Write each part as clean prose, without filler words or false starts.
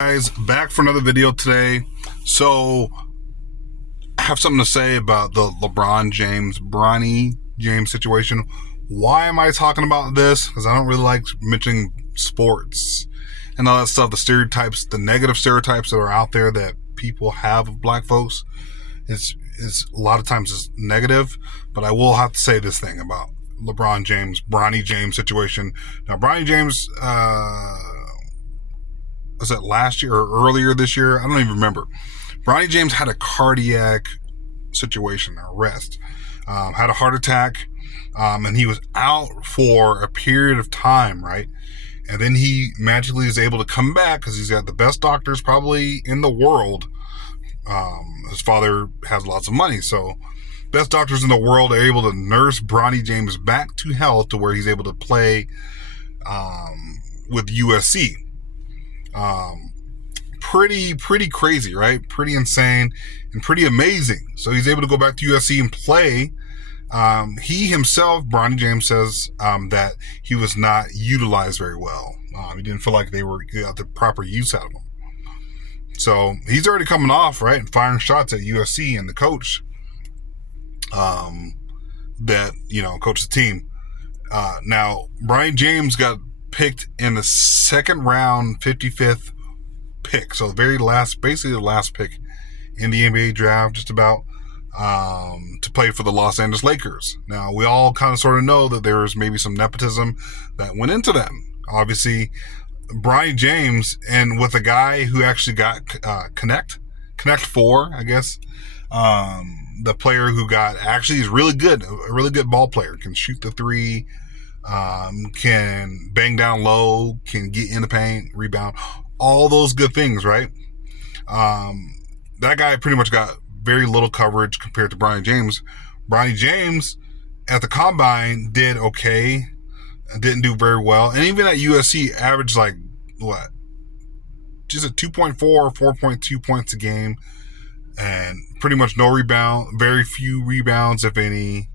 Guys, back for another video today. So I have something to say about the Bronny James situation. Why am I talking about this? Because I don't really like mentioning sports and all that stuff. The stereotypes, the negative stereotypes that are out there that people have of black folks is a lot of times is negative. But I will have to say this thing about Bronny James situation. Now, Bronny James, was that last year or earlier this year? I don't even remember. Bronny James had a cardiac situation, arrest, had a heart attack, and he was out for a period of time, right? And then he magically is able to come back because he's got the best doctors probably in the world. His father has lots of money, so best doctors in the world are able to nurse Bronny James back to health to where he's able to play with USC. Pretty crazy, right? Pretty insane and pretty amazing. So he's able to go back to USC and play. He himself, Bronny James, says that he was not utilized very well. He didn't feel like they got the proper use out of him. So he's already coming off, right, and firing shots at USC and the coach that, coached the team. Now, Bronny James got picked in the second round, 55th pick. So basically the last pick in the NBA draft, just about, to play for the Los Angeles Lakers. Now, we all kind of sort of know that there's maybe some nepotism that went into them. Obviously, Bronny James, and with a guy who actually got Connect 4, I guess, the player who actually is really good, a really good ball player, can shoot the three, can bang down low, can get in the paint, rebound, all those good things, right? That guy pretty much got very little coverage compared to Bronny James. Bronny James at the combine did okay, didn't do very well, and even at USC averaged just a 2.4 or 4.2 points a game, and pretty much no rebound, very few rebounds if any,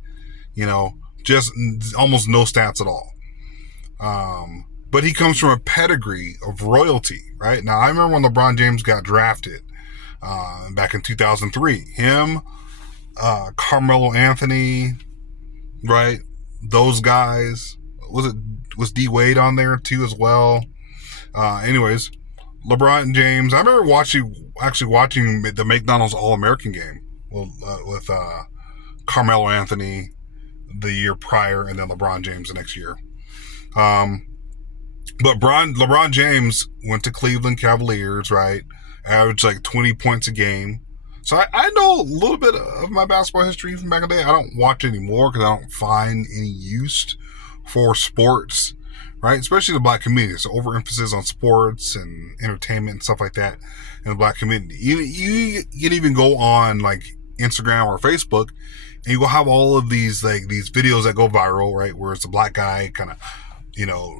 just almost no stats at all. But he comes from a pedigree of royalty, right? Now, I remember when LeBron James got drafted back in 2003. Him, Carmelo Anthony, right? Those guys. Was D Wade on there too as well? Anyways, LeBron James. I remember watching the McDonald's All-American game with Carmelo Anthony the year prior, and then LeBron James the next year. But LeBron James went to Cleveland Cavaliers, right? Averaged like 20 points a game. So I know a little bit of my basketball history from back in the day. I don't watch anymore because I don't find any use for sports, right? Especially the black community. So overemphasis on sports and entertainment and stuff like that in the black community. You can even go on like Instagram or Facebook, and you will have all of these videos that go viral, right? Where it's a black guy kind of,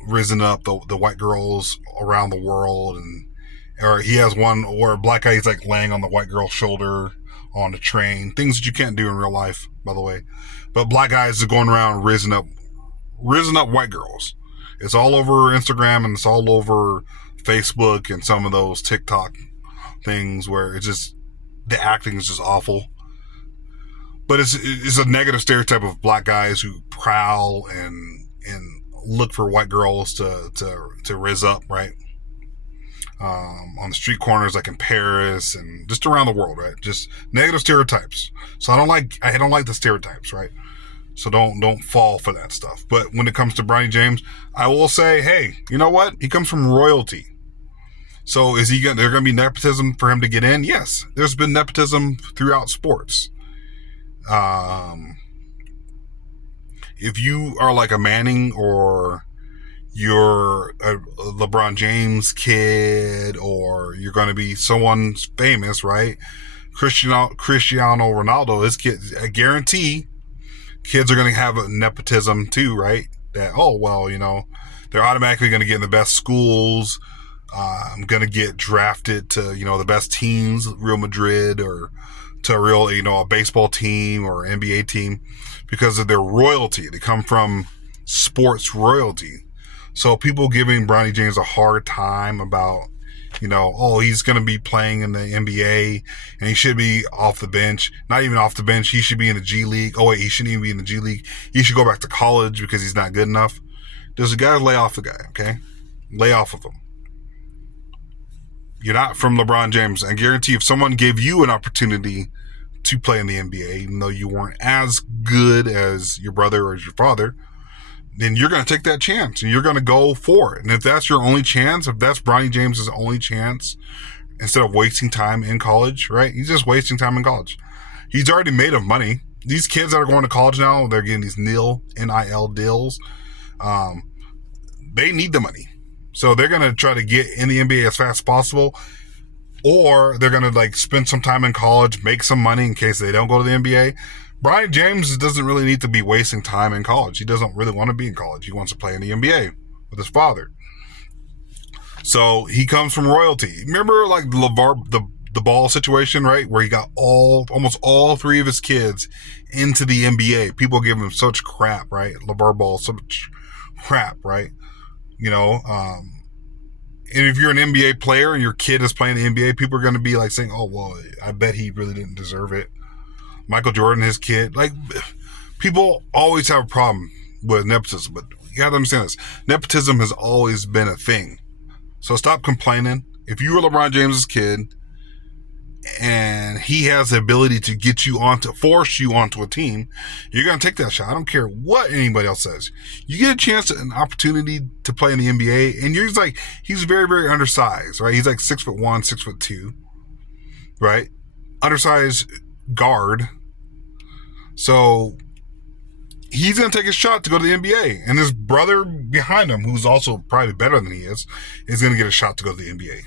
risen up the white girls around the world, or he has one where a black guy is like laying on the white girl's shoulder on a train. Things that you can't do in real life, by the way. But black guys are going around risen up white girls. It's all over Instagram and it's all over Facebook and some of those TikTok things where it's just, the acting is just awful. But it's a negative stereotype of black guys who prowl and look for white girls to riz up, right? On the street corners, like in Paris and just around the world, right? Just negative stereotypes. So I don't like the stereotypes, right? So don't fall for that stuff. But when it comes to Bronny James, I will say, hey, you know what? He comes from royalty. So is there going to be nepotism for him to get in? Yes, there's been nepotism throughout sports. If you are like a Manning, or you're a LeBron James kid, or you're going to be someone famous, right? Cristiano Ronaldo, his kids, I guarantee kids are going to have a nepotism too, right? That, they're automatically going to get in the best schools. I'm going to get drafted to, the best teams, Real Madrid, or to a baseball team or NBA team, because of their royalty. They come from sports royalty. So people giving Bronny James a hard time about He's going to be playing in the NBA and he should be off the bench. Not even off the bench. He should be in the G League. Oh, wait, he shouldn't even be in the G League. He should go back to college because he's not good enough. There's a guy to lay off the guy, okay? Lay off of him. You're not from LeBron James. I guarantee if someone gave you an opportunity to play in the NBA, even though you weren't as good as your brother or as your father, then you're going to take that chance and you're going to go for it. And if that's your only chance, if that's Bronny James's only chance, instead of wasting time in college, right? He's just wasting time in college. He's already made of money. These kids that are going to college now, they're getting these NIL deals. They need the money. So they're going to try to get in the NBA as fast as possible, or they're going to spend some time in college, make some money in case they don't go to the NBA. Bronny James doesn't really need to be wasting time in college. He doesn't really want to be in college. He wants to play in the NBA with his father. So he comes from royalty. Remember the Ball situation, right? Where he got almost all three of his kids into the NBA. People give him such crap, right? LeVar Ball, such crap, right? And if you're an NBA player and your kid is playing the NBA, people are going to be saying, oh, well, I bet he really didn't deserve it. Michael Jordan, his kid, people always have a problem with nepotism, but you have to understand this. Nepotism has always been a thing. So stop complaining. If you were LeBron James's kid and he has the ability to force you onto a team, you're going to take that shot. I don't care what anybody else says. You get a chance, an opportunity to play in the NBA, and he's very, very undersized, right? He's 6'1", 6'2", right? Undersized guard. So he's going to take a shot to go to the NBA. And his brother behind him, who's also probably better than he is going to get a shot to go to the NBA.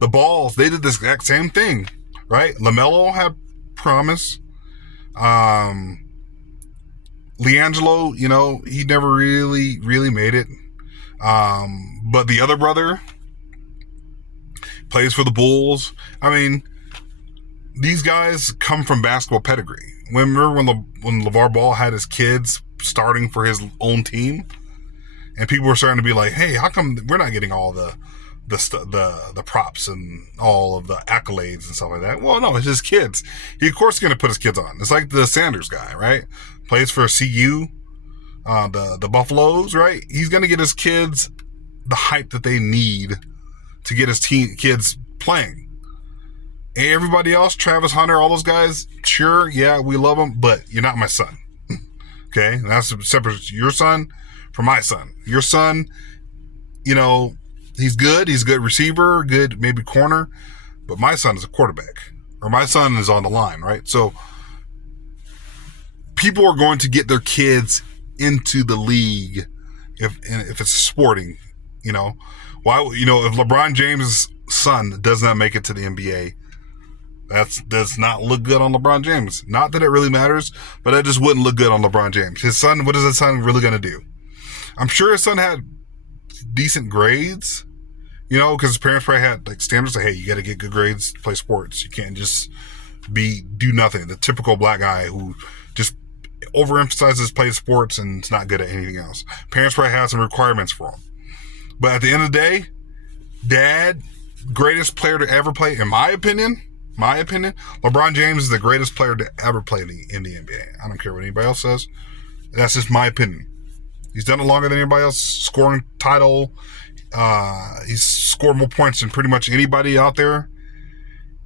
The Balls, they did this exact same thing, right? LaMelo had promise. LiAngelo, he never really, really made it. But the other brother plays for the Bulls. I mean, these guys come from basketball pedigree. Remember when LeVar Ball had his kids starting for his own team, and people were starting to be like, "Hey, how come we're not getting all the props and all of the accolades and stuff like that?" Well, no, it's his kids. He of course is going to put his kids on. It's like the Sanders guy, right? Plays for CU, the Buffaloes, right? He's going to get his kids the hype that they need to get his kids playing. Everybody else, Travis Hunter, all those guys, sure, yeah, we love them, but you're not my son. Okay? And that's separate. Your son from my son. Your son, he's good. He's a good receiver, good maybe corner, but my son is a quarterback, or my son is on the line, right? So people are going to get their kids into the league if it's sporting, Why, if LeBron James' son does not make it to the NBA, that does not look good on LeBron James. Not that it really matters, but that just wouldn't look good on LeBron James. His son, what is his son really going to do? I'm sure his son had decent grades, because his parents probably had standards hey, you got to get good grades to play sports. You can't just do nothing. The typical black guy who just overemphasizes playing sports and is not good at anything else. Parents probably have some requirements for him. But at the end of the day, dad, greatest player to ever play, in my opinion, LeBron James is the greatest player to ever play in the NBA. I don't care what anybody else says. That's just my opinion. He's done it longer than anybody else, scoring title. He's scored more points than pretty much anybody out there.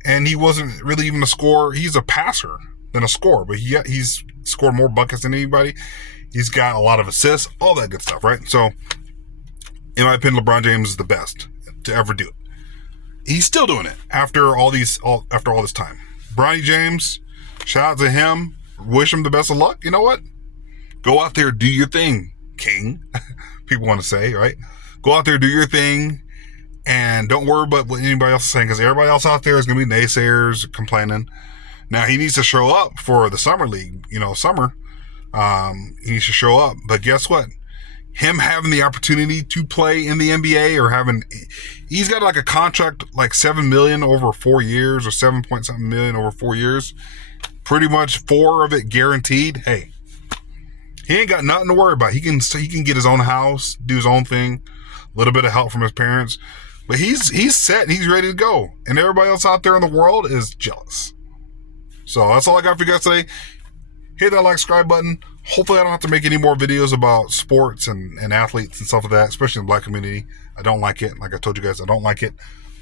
And he wasn't really even a scorer. He's a passer than a scorer, but he's scored more buckets than anybody. He's got a lot of assists, all that good stuff, right? So, in my opinion, LeBron James is the best to ever do it. He's still doing it after all this time. Bronny James, shout out to him. Wish him the best of luck. You know what? Go out there, do your thing, King. People want to say, right? Go out there, do your thing, and don't worry about what anybody else is saying, because everybody else out there is going to be naysayers complaining. Now, he needs to show up for the summer league, summer. He needs to show up. But guess what? Him having the opportunity to play in the NBA he's got a contract $7 million over 4 years, or 7-point-something million over 4 years. Pretty much 4 of it guaranteed. Hey, he ain't got nothing to worry about. He can get his own house, do his own thing, a little bit of help from his parents. But he's set and he's ready to go. And everybody else out there in the world is jealous. So that's all I got for you guys today. Hit that like, subscribe button. Hopefully I don't have to make any more videos about sports and athletes and stuff like that, especially in the black community. I don't like it. Like I told you guys, I don't like it.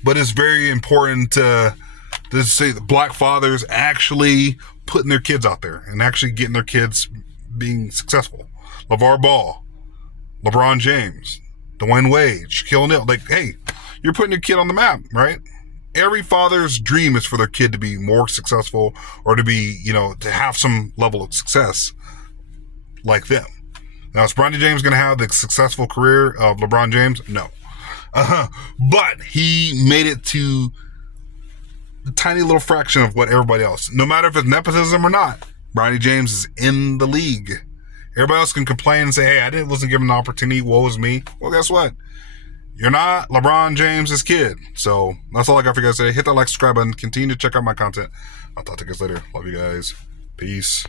But it's very important to say that black fathers actually putting their kids out there and actually getting their kids being successful. LeVar Ball, LeBron James, Dwayne Wade, Shaquille O'Neal. Like, hey, you're putting your kid on the map, right? Every father's dream is for their kid to be more successful or to be, to have some level of success like them. Now, is Bronny James going to have the successful career of LeBron James? No. But he made it to a tiny little fraction of what everybody else. No matter if it's nepotism or not, Bronny James is in the league. Everybody else can complain and say, hey, wasn't given an opportunity. Woe is me. Well, guess what? You're not LeBron James's kid. So that's all I got for you guys today. Hit that like, subscribe button. Continue to check out my content. I'll talk to you guys later. Love you guys. Peace.